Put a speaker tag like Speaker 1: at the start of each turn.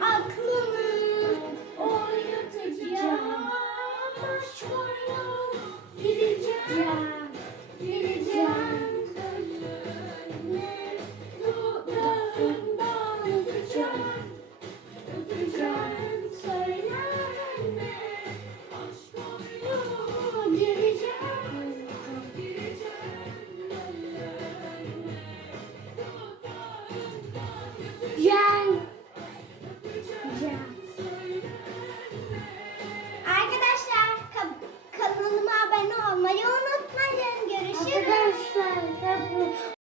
Speaker 1: aklını oynatacağım. Aşk oynatacağım.